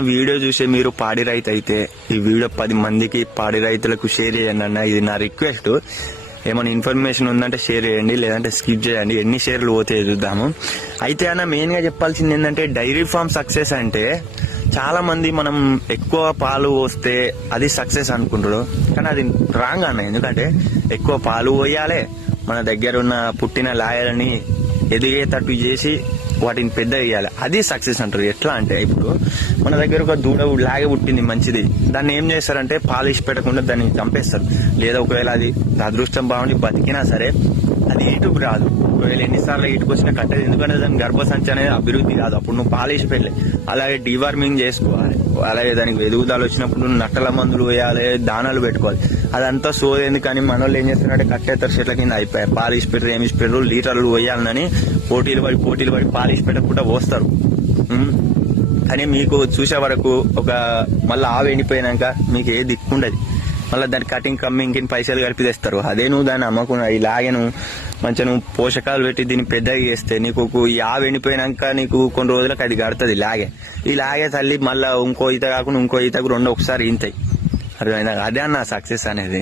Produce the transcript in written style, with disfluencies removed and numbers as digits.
Video చూసే మీరు పాడి రైతు అయితే ఈ వీడియో 10 మందికి పాడి రైతులకు షేర్ చేయండి అన్న. ఇది నా రిక్వెస్ట్. ఏమైనా ఇన్ఫర్మేషన్ ఉందంటే షేర్ చేయండి, లేదంటే స్కిప్ చేయండి. ఎన్ని షేర్లు పోతే చూద్దాము. అయితే అన్న మెయిన్ గా చెప్పాల్సింది ఏంటంటే డైరీ ఫార్మ్ సక్సెస్ అంటే చాలా మంది మనం ఎక్కువ పాలు పోస్తే అది సక్సెస్ అనుకుంటారు, కానీ అది రాంగ్ అన్న. ఎందుకంటే ఎక్కువ పాలు పోయాలి, మన దగ్గర ఉన్న పుట్టిన లాయలని ఎదిగేటట్టు చేసి వాటిని పెద్ద చేయాలి, అది సక్సెస్ అంటారు. ఎట్లా అంటే ఇప్పుడు మన దగ్గర ఒక దూడ లాగే పుట్టింది మంచిది, దాన్ని ఏం చేస్తారంటే పాలిష్ పెట్టకుండా దాన్ని చంపేస్తారు. లేదా ఒకవేళ అది అదృష్టం బాగుండి బతికినా సరే అది ఈటుకు రాదు. ఒకవేళ ఎన్నిసార్లు ఈటుకు వచ్చినా కట్టదు, ఎందుకంటే దాని గర్భసంచి అనేది అభివృద్ధి కాదు. అప్పుడు నువ్వు పాలిష్ పెళ్ళి అలాగే డీవార్మింగ్ చేసుకోవాలి, అలాగే దానికి ఎదుగుదల వచ్చినప్పుడు నట్టల మందులు వేయాలి, దానాలు పెట్టుకోవాలి. అదంతా సోదేంది. కానీ మన వాళ్ళు ఏం చేస్తున్నారంటే కట్టేస్తారు చెట్ల కింద అయిపోయాయి, పాలిష్ పెట్టరు ఏమి పెట్టరు, లీటర్లు వేయాలని పోటీలు పడి పాలిష్ పెట్టకుండా పోస్తారు. కానీ మీకు చూసే వరకు ఒక మళ్ళీ ఆవు ఎండిపోయినాక మీకు ఏ దిక్కుండదు, మళ్ళీ దాని కటింగ్ కమ్మింగ్ పైసలు కలిపి తెస్తారు. అదే నువ్వు దాన్ని అమ్మకున్నా ఇలాగే నువ్వు మంచిగా నువ్వు పోషకాలు పెట్టి దీన్ని పెద్దగా చేస్తే నీకు ఈ ఆవు ఎండిపోయినాక నీకు కొన్ని రోజులకు అది కడుతుంది. ఇలాగే తల్లి మళ్ళీ ఇంకో ఈత కాకుండా ఇంకో ఈతకు 2 ఒకసారి ఇంతాయి. అదే అన్న సక్సెస్ అనేది.